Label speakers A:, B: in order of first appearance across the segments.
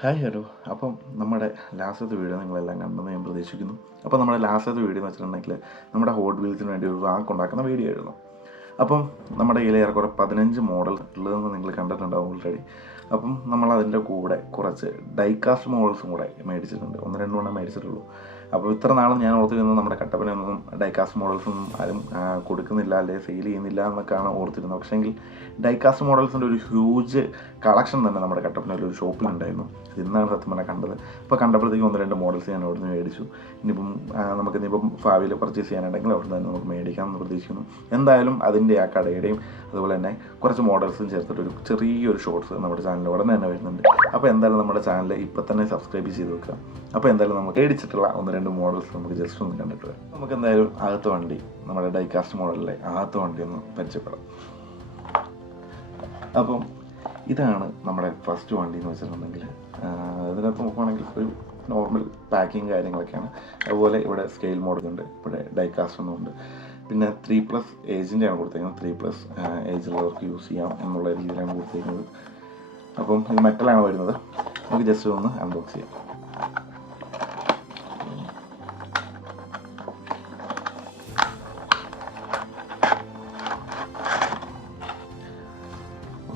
A: Hi hello. അപ്പം നമ്മുടെ ലാസ്റ്റത്തെ വീഡിയോ നിങ്ങളെല്ലാം കണ്ടെന്ന് ഞാൻ പ്രതീക്ഷിക്കുന്നു. അപ്പോൾ നമ്മുടെ ലാസ്റ്റത്തെ വീഡിയോ എന്ന് വെച്ചിട്ടുണ്ടെങ്കിൽ നമ്മുടെ ഹോട്ട് വീൽസിന് വേണ്ടി ഒരു റാക്ക് ഉണ്ടാക്കുന്ന വീഡിയോ ആയിരുന്നു. അപ്പം നമ്മുടെ കയ്യിൽ ഏറെക്കുറെ പതിനഞ്ച് മോഡൽ ഉള്ളതെന്ന് നിങ്ങൾ കണ്ടിട്ടുണ്ടാവും ഓൾറെഡി അപ്പം നമ്മൾ അതിന്റെ കൂടെ കുറച്ച് ഡൈകാസ്റ്റ് മോഡൽസും കൂടെ മേടിച്ചിട്ടുണ്ട്. ഒന്ന് രണ്ട് മണ്ണം മേടിച്ചിട്ടുള്ളൂ. അപ്പോൾ ഇത്ര നാളും ഞാൻ ഓർത്തിരുന്നത് നമ്മുടെ കട്ടപ്പനൊന്നും ഡൈകാസ്റ്റ് മോഡൽസ് ഒന്നും ആരും കൊടുക്കുന്നില്ല അല്ലെ സെയിൽ ചെയ്യുന്നില്ല എന്നൊക്കെയാണ് ഓർത്തിരുന്നത്. പക്ഷേങ്കിൽ ഡൈകാസ്റ്റ് മോഡൽസിന്റെ ഒരു ഹ്യൂജ് കളക്ഷൻ തന്നെ നമ്മുടെ കട്ടപ്പനയിൽ ഒരു ഷോപ്പിലുണ്ടായിരുന്നു ഇന്നാണ് സത്യം പറഞ്ഞാൽ കണ്ടത്. അപ്പോൾ കണ്ടപ്പോഴത്തേക്കും ഒന്ന് രണ്ട് മോഡൽസ് ഞാൻ അവിടുന്ന് മേടിച്ചു. ഇനിയിപ്പം നമുക്ക് ഇനിയിപ്പം ഭാവിയിൽ പർച്ചേസ് ചെയ്യാനുണ്ടെങ്കിൽ അവിടുന്ന് തന്നെ നമുക്ക് മേടിക്കാമെന്ന് പ്രതീക്ഷിക്കുന്നു. എന്തായാലും അതിന്റെ ആ കടയുടെയും അതുപോലെ തന്നെ കുറച്ച് മോഡൽസും ചേർത്തിട്ട് ഒരു ചെറിയൊരു ഷോർട്സ് നമ്മുടെ ചാനലിൽ ഉടനെ തന്നെ വരുന്നുണ്ട്. അപ്പോൾ എന്തായാലും നമ്മുടെ ചാനൽ ഇപ്പം തന്നെ സബ്സ്ക്രൈബ് ചെയ്ത് വെക്കുക. അപ്പോൾ എന്തായാലും നമുക്ക് മേടിച്ചിട്ടുള്ള ഒന്ന് രണ്ട് മോഡൽസ് നമുക്ക് ജസ്റ്റ് ഒന്ന് കണ്ടിട്ട് വരാം. നമുക്ക് എന്തായാലും ആദ്യത്തെ വണ്ടി നമ്മുടെ ഡൈകാസ്റ്റ് മോഡലിലെ ആദ്യത്തെ വണ്ടി ഒന്ന് പരിചയപ്പെടാം. അപ്പം ഇതാണ് നമ്മുടെ ഫസ്റ്റ് വണ്ടി എന്ന് വെച്ചിട്ടുണ്ടെങ്കിൽ ഇതിനകത്ത് നോക്കുവാണെങ്കിൽ ഒരു നോർമൽ പാക്കിങ് കാര്യങ്ങളൊക്കെയാണ്. അതുപോലെ ഇവിടെ സ്കെയിൽ മോഡലുണ്ട് ഇവിടെ ഡൈകാസ്റ്റ് ഒന്നുണ്ട് പിന്നെ ത്രീ പ്ലസ് ഏജിന്റെയാണ് കൊടുത്തേക്കുന്നത്. ത്രീ പ്ലസ് ഏജിലുള്ളവർക്ക് യൂസ് ചെയ്യാം എന്നുള്ള രീതിയിലാണ് കൊടുത്തേക്കുന്നത്. അപ്പം ഇത് മെറ്റലാണ് വരുന്നത്. നമുക്ക് ജസ്റ്റ് ഒന്ന് അൺബോക്സ് ചെയ്യാം.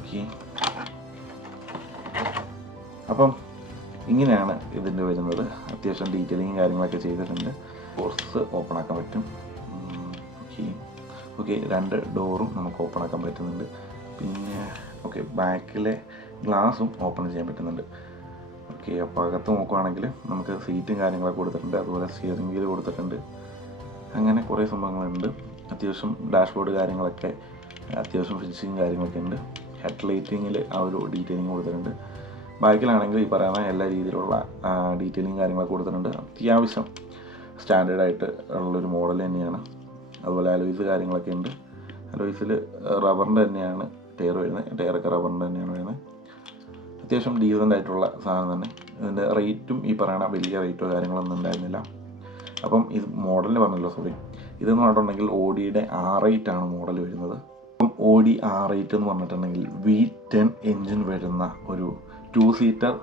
A: ഓക്കെ അപ്പം ഇങ്ങനെയാണ് ഇതിന്റെ വരുന്നത്. അത്യാവശ്യം ഡീറ്റെയിലിങ് കാര്യങ്ങളൊക്കെ ചെയ്തിട്ടുണ്ട്. ഫോർസ് ഓപ്പൺ ആക്കാൻ പറ്റും. ഓക്കെ ഓക്കെ രണ്ട് ഡോറും നമുക്ക് ഓപ്പൺ ആക്കാൻ പറ്റുന്നുണ്ട്. പിന്നെ ഓക്കെ ബാക്കിലെ ഗ്ലാസും ഓപ്പൺ ചെയ്യാൻ പറ്റുന്നുണ്ട്. ഓക്കെ അപ്പോൾ അകത്ത് നോക്കുവാണെങ്കിൽ നമുക്ക് സീറ്റും കാര്യങ്ങളൊക്കെ കൊടുത്തിട്ടുണ്ട്. അതുപോലെ സ്റ്റിയറിംഗ് വീൽ കൊടുത്തിട്ടുണ്ട്. അങ്ങനെ കുറേ സംഭവങ്ങളുണ്ട്. അത്യാവശ്യം ഡാഷ്ബോർഡ് കാര്യങ്ങളൊക്കെ അത്യാവശ്യം ഫിനിഷിങ് കാര്യങ്ങളൊക്കെ ഉണ്ട്. ഹെഡ് ലൈറ്റിങ്ങിൽ ആ ഒരു ഡീറ്റെയിലിംഗ് കൊടുത്തിട്ടുണ്ട്. ബാക്കിലാണെങ്കിൽ ഈ പറയുന്ന എല്ലാ രീതിയിലുള്ള ഡീറ്റെയിലിംഗ് കാര്യങ്ങളൊക്കെ കൊടുത്തിട്ടുണ്ട്. അത്യാവശ്യം സ്റ്റാൻഡേർഡ് ആയിട്ട് ഉള്ളൊരു മോഡൽ തന്നെയാണ്. അതുപോലെ അലോയ്സ് കാര്യങ്ങളൊക്കെ ഉണ്ട്. അലോയ്സിൽ റബ്ബറിന്റെ തന്നെയാണ് ടയർ വരുന്നത്. ടയറൊക്കെ റബ്ബറിന്റെ തന്നെയാണ് വരുന്നത്. അത്യാവശ്യം ഡീസന്റ് ആയിട്ടുള്ള സാധനം തന്നെ. ഇതിന്റെ റേറ്റും ഈ പറയുന്ന വലിയ റേറ്റോ കാര്യങ്ങളൊന്നും ഉണ്ടായിരുന്നില്ല. അപ്പം ഇത് മോഡലിന് പറഞ്ഞല്ലോ സോറി ഇതെന്ന് പറഞ്ഞിട്ടുണ്ടെങ്കിൽ ഓഡിയുടെ ആർ എയ്റ്റ് ആണ് മോഡൽ വരുന്നത്. ഓഡി ആർ എയ്റ്റ് എന്ന് പറഞ്ഞിട്ടുണ്ടെങ്കിൽ വി ടെൻ എൻജിൻ വരുന്ന ഒരു ടു സീറ്റർ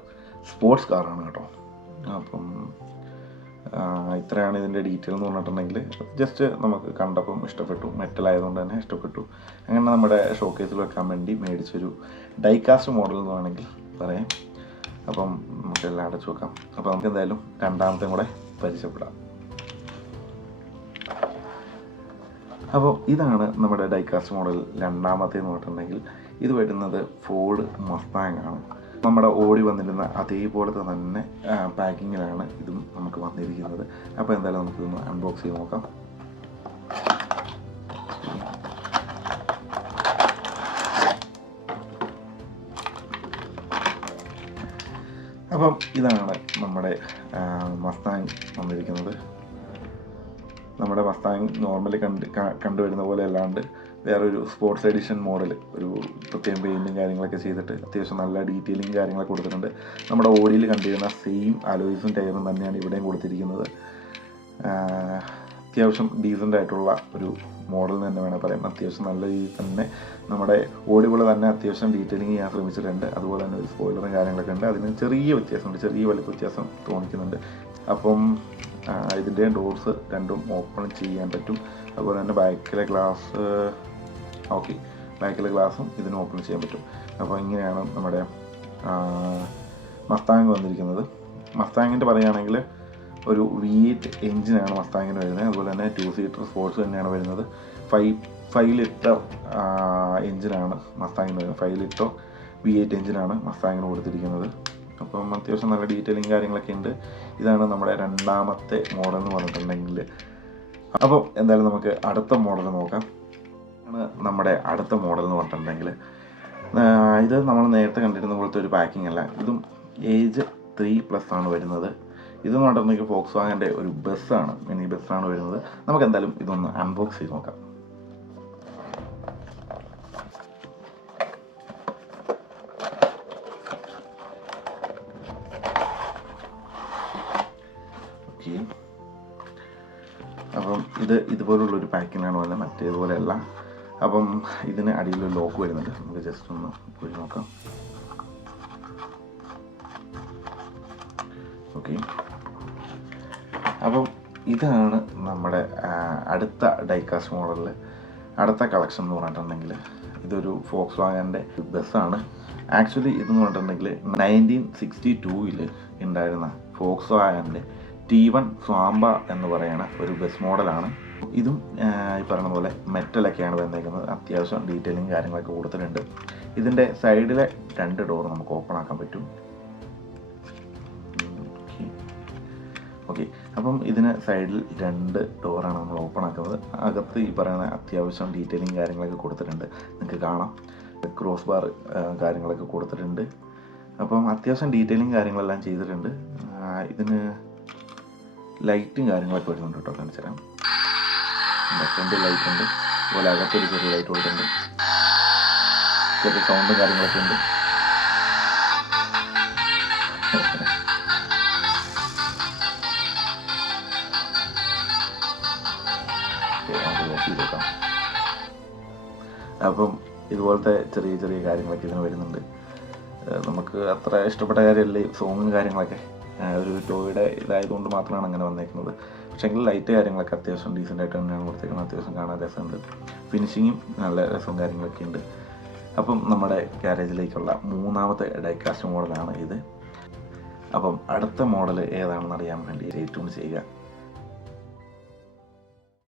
A: സ്പോർട്സ് കാറാണ് കേട്ടോ. അപ്പം ഇത്രയാണ് ഇതിന്റെ ഡീറ്റെയിൽ എന്ന് പറഞ്ഞിട്ടുണ്ടെങ്കിൽ ജസ്റ്റ് നമുക്ക് കണ്ടപ്പം ഇഷ്ടപ്പെട്ടു. മെറ്റൽ ആയതുകൊണ്ട് തന്നെ ഇഷ്ടപ്പെട്ടു. അങ്ങനെ നമ്മുടെ ഷോക്കേസിൽ വെക്കാൻ വേണ്ടി മേടിച്ചൊരു ഡൈകാസ്റ്റ് മോഡൽ എന്ന് വേണമെങ്കിൽ പറയാം. അപ്പം നമുക്ക് എല്ലാം അടച്ചു വെക്കാം അപ്പോൾ നമുക്ക് എന്തായാലും രണ്ടാമത്തെയും കൂടെ പരിചയപ്പെടാം. അപ്പോൾ ഇതാണ് നമ്മുടെ ഡൈകാസ്റ്റ് മോഡൽ രണ്ടാമത്തെ എന്ന് പറഞ്ഞിട്ടുണ്ടെങ്കിൽ ഇത് വരുന്നത് ഫോർഡ് മസ്താങ് ആണ്. നമ്മുടെ ഓടി വന്നിരുന്ന അതേപോലത്തെ തന്നെ പാക്കിങ്ങിലാണ് ഇതും നമുക്ക് വന്നിരിക്കുന്നത്. അപ്പോൾ എന്തായാലും നമുക്കിതൊന്ന് അൺബോക്സ് ചെയ്ത് നോക്കാം. അപ്പം ഇതാണ് നമ്മുടെ മസ്താങ് വന്നിരിക്കുന്നത്. നമ്മുടെ മസ്താങ് നോർമലി കണ്ട് കണ്ടുവരുന്ന പോലെ അല്ലാണ്ട് വേറൊരു സ്പോർട്സ് എഡിഷൻ മോഡൽ ഒരു പ്രത്യേകം പെയിന്റും കാര്യങ്ങളൊക്കെ ചെയ്തിട്ട് അത്യാവശ്യം നല്ല ഡീറ്റെയിലിംഗ് കാര്യങ്ങളൊക്കെ കൊടുത്തിട്ടുണ്ട്. നമ്മുടെ ഓടിയിൽ കണ്ടിരുന്ന സെയിം അലോയ്സും ടയറും തന്നെയാണ് ഇവിടെയും കൊടുത്തിരിക്കുന്നത്. അത്യാവശ്യം ഡീസന്റ് ആയിട്ടുള്ള ഒരു മോഡൽ തന്നെ വേണം പറയാം. അത്യാവശ്യം നല്ല രീതിയിൽ തന്നെ നമ്മുടെ ഓടികൾ തന്നെ അത്യാവശ്യം ഡീറ്റെയിലിംഗ് ചെയ്യാൻ ശ്രമിച്ചിട്ടുണ്ട്. അതുപോലെ തന്നെ ഒരു സ്പോയിലറും കാര്യങ്ങളൊക്കെ ഉണ്ട്. അതിന് ചെറിയ വ്യത്യാസമുണ്ട്. ചെറിയ വലിയ വ്യത്യാസം തോന്നിക്കുന്നുണ്ട്. അപ്പം ഇതിന്റെ ഡോർസ് രണ്ടും ഓപ്പൺ ചെയ്യാൻ പറ്റും. അതുപോലെ തന്നെ ബാക്കിലെ ഗ്ലാസ് ഓക്കെ ബാക്കിലെ ഗ്ലാസും ഇതിന് ഓപ്പൺ ചെയ്യാൻ പറ്റും. അപ്പോൾ ഇങ്ങനെയാണ് നമ്മുടെ മസ്താങ് വന്നിരിക്കുന്നത്. മസ്താങ്ങിന്റെ പറയുകയാണെങ്കിൽ ഒരു വി എയ്റ്റ് എഞ്ചിനാണ് മസ്താങ്ങിന് വരുന്നത്. അതുപോലെ തന്നെ ടു സീറ്റർ സ്പോർട്സ് തന്നെയാണ് വരുന്നത്. ഫൈവ് ഫൈവ് ലിറ്റർ എഞ്ചിനാണ് മസ്താങ്ങിന് വരുന്നത്. ഫൈവ് ലിറ്റർ വി എയ്റ്റ് എഞ്ചിനാണ് മസ്താങ്ങിന് കൊടുത്തിരിക്കുന്നത്. അപ്പം അത്യാവശ്യം നല്ല ഡീറ്റെയിലിംഗ് കാര്യങ്ങളൊക്കെ ഉണ്ട്. ഇതാണ് നമ്മുടെ രണ്ടാമത്തെ മോഡൽ എന്ന് പറഞ്ഞിട്ടുണ്ടെങ്കിൽ. അപ്പം എന്തായാലും നമുക്ക് അടുത്ത മോഡൽ നോക്കാം. നമ്മുടെ അടുത്ത മോഡൽ എന്ന് പറഞ്ഞിട്ടുണ്ടെങ്കിൽ. ഇത് നമ്മൾ നേരത്തെ കണ്ടിരുന്ന പോലത്തെ ഒരു പാക്കിംഗ് അല്ല. ഇതും ഏജ് ത്രീ പ്ലസ് ആണ് വരുന്നത്. ഇതെന്ന് പറഞ്ഞിട്ടുണ്ടെങ്കിൽ ഫോക്സ് വാങ്ങന്റെ ഒരു ബസ്സാണ് മിനി ബസ്സാണ് വരുന്നത്. നമുക്ക് എന്തായാലും ഇതൊന്ന് അൺബോക്സ് ചെയ്ത് നോക്കാം. ഓക്കെ അപ്പം ഇത് ഇതുപോലുള്ളൊരു പാക്കിനാണ് വന്നത് മറ്റേതുപോലെയല്ല. അപ്പം ഇതിന് അടിയിലൊരു ലോക്ക് വരുന്നുണ്ട്. നമുക്ക് ജസ്റ്റ് ഒന്ന് പോയി നോക്കാം. ഓക്കെ അപ്പം ഇതാണ് നമ്മുടെ അടുത്ത ഡൈകാസ്റ്റ് മോഡലിൽ അടുത്ത കളക്ഷൻ എന്ന് പറഞ്ഞിട്ടുണ്ടെങ്കിൽ ഇതൊരു ഫോക്സ് വാങ്ങാന്റെ ബസ്സാണ്. ആക്ച്വലി ഇതെന്ന് പറഞ്ഞിട്ടുണ്ടെങ്കിൽ നയന്റീൻ സിക്സ്റ്റി ടൂവിൽ ഉണ്ടായിരുന്ന ഫോക്സ് വാഗന്റെ ടി വൺ സ്വാമ്പ എന്ന് പറയുന്ന ഒരു ബസ് മോഡലാണ്. ഇതും ഈ പറയുന്ന പോലെ മെറ്റലൊക്കെയാണ് വന്നേക്കുന്നത്. അത്യാവശ്യം ഡീറ്റെയിലിങ് കാര്യങ്ങളൊക്കെ കൊടുത്തിട്ടുണ്ട് ഇതിന്റെ സൈഡിലെ രണ്ട് ഡോർ നമുക്ക് ഓപ്പൺ ആക്കാൻ പറ്റും. ഓക്കെ. അപ്പം ഇതിന് സൈഡിൽ രണ്ട് ഡോറാണ് നമ്മൾ ഓപ്പൺ ആക്കുന്നത്. അകത്ത് ഈ പറയുന്ന അത്യാവശ്യം ഡീറ്റെയിലിങ് കാര്യങ്ങളൊക്കെ കൊടുത്തിട്ടുണ്ട്. നിങ്ങൾക്ക് കാണാം. ക്രോസ് ബാർ കാര്യങ്ങളൊക്കെ കൊടുത്തിട്ടുണ്ട്. അപ്പം അത്യാവശ്യം ഡീറ്റെയിലിങ് കാര്യങ്ങളെല്ലാം ചെയ്തിട്ടുണ്ട്. ഇതിന് ലൈറ്റും കാര്യങ്ങളൊക്കെ വരുന്നുണ്ട് കേട്ടോ കാണിച്ചു തരാം. ഫ്രണ്ട് ലൈറ്റ് ഉണ്ട് അതുപോലെ അകത്തൊരു ചെറിയ ലൈറ്റ് കൊടുത്തിട്ടുണ്ട് ചെറിയ സൗണ്ടും കാര്യങ്ങളൊക്കെ ഉണ്ട്. അപ്പം ഇതുപോലത്തെ ചെറിയ ചെറിയ കാര്യങ്ങളൊക്കെ ഇതിന് വരുന്നുണ്ട്. നമുക്ക് അത്ര ഇഷ്ടപ്പെട്ട കാര്യമല്ലേ സോങ്ങും കാര്യങ്ങളൊക്കെ. ഒരു ടോയുടെ ഇതായതുകൊണ്ട് മാത്രമാണ് അങ്ങനെ വന്നേക്കുന്നത്. പക്ഷേ എങ്കിൽ ലൈറ്റ് കാര്യങ്ങളൊക്കെ അത്യാവശ്യം ഡീസന്റ് ആയിട്ട് തന്നെയാണ് കൊടുത്തേക്കുന്നത്. അത്യാവശ്യം കാണാൻ രസമുണ്ട്. ഫിനിഷിങ്ങും നല്ല രസവും കാര്യങ്ങളൊക്കെ ഉണ്ട്. അപ്പം നമ്മുടെ ഗാരേജിലേക്കുള്ള മൂന്നാമത്തെ ഡൈകാസ്റ്റ് മോഡലാണ് ഇത്. അപ്പം അടുത്ത മോഡൽ ഏതാണെന്ന് അറിയാൻ വേണ്ടി ഏറ്റവും ചെയ്യുക.